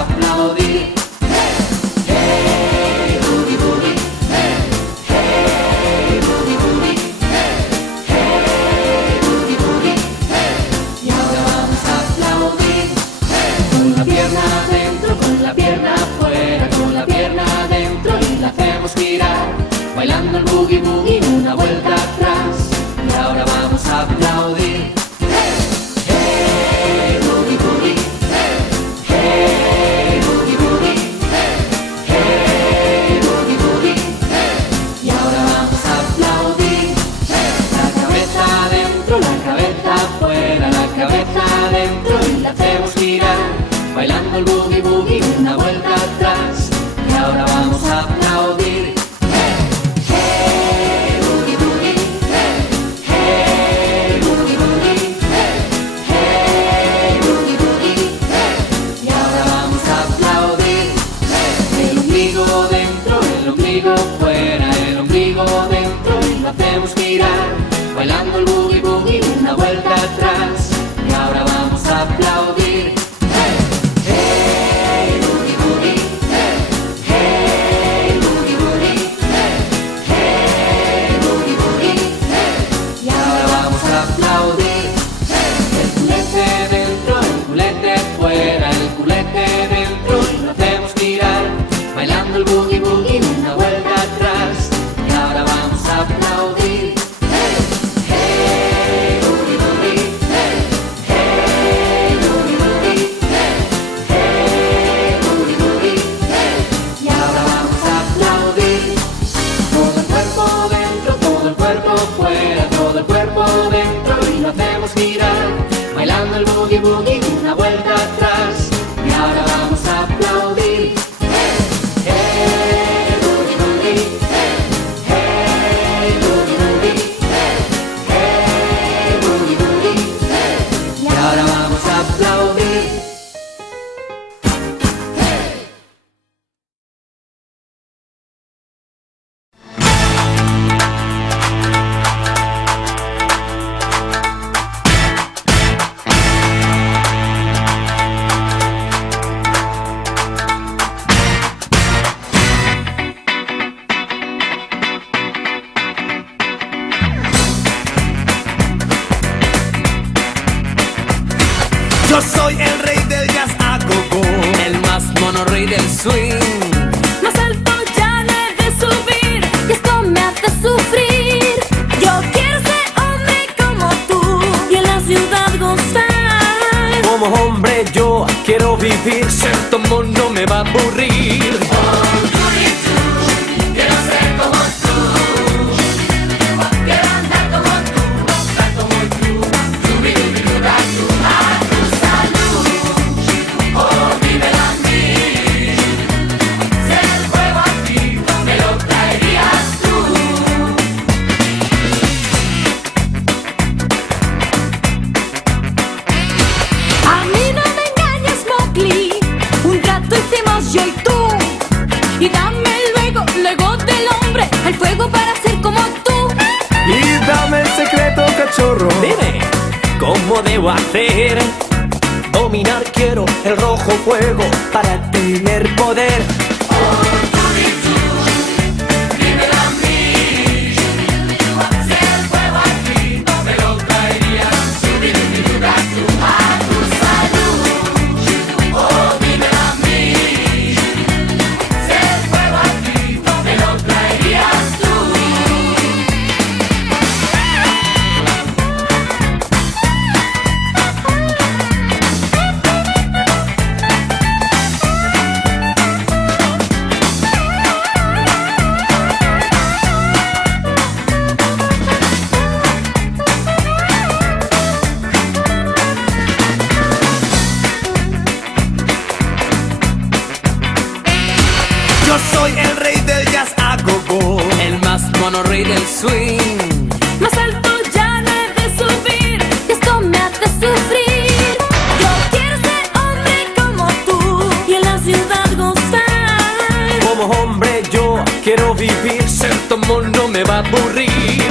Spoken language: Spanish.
aplaudir. Hey, boogie boogie, hey, hey, boogie boogie, hey, hey, boogie boogie, hey. Y ahora vamos a aplaudir, hey. Con la pierna adentro, con la pierna afuera, con la pierna adentro y la hacemos girar, bailando el boogie boogie una vuelta atrás. Y ahora vamos a aplaudir. Bailando el boogie boogie una vuelta atrás. Y ahora vamos a aplaudir. Hey, hey, boogie boogie, hey, hey, boogie boogie, hey, hey, boogie boogie, hey. Y ahora vamos a aplaudir. Hey. El ombligo dentro, el ombligo fuera, el ombligo dentro y lo hacemos girar, bailando el boogie boogie una vuelta atrás. Y ahora vamos a aplaudir. Bailando el boogie boogie una vuelta atrás. Y ahora vamos a aplaudir. Hey, hey, boogie boogie, hey, hey, boogie boogie, hey, hey, boogie boogie, hey. Y ahora vamos a aplaudir. Todo el cuerpo dentro, todo el cuerpo fuera, todo el cuerpo dentro y lo hacemos girar, bailando el boogie boogie una vuelta atrás. Y ahora vamos a aplaudir. Yo soy el rey del jazz a go-go, el más mono rey del swing. Más alto ya no he de subir y esto me hace sufrir. Yo quiero ser hombre como tú y en la ciudad gozar. como hombre yo quiero vivir, Ser tu mono me va a aburrir. Quiero ser como tú, quiero andar como tú, cantar como tú, a tu salud, oh vívela a mí, ser el fuego aquí, me lo traerías tú. A mí no me engañes, Mowgli, un trato hicimos yo y tú, y dame luego del hombre el fuego para ser como tú. y dame el secreto, cachorro. Dime, ¿cómo debo hacer? Dominar quiero el rojo fuego para tener poder. Yo soy el rey del jazz a go-go, el más mono rey del swing. Más alto ya no he de subir y esto me hace sufrir. Yo quiero ser hombre como tú y en la ciudad gozar. como hombre yo quiero vivir, Ser tu mono me va a aburrir.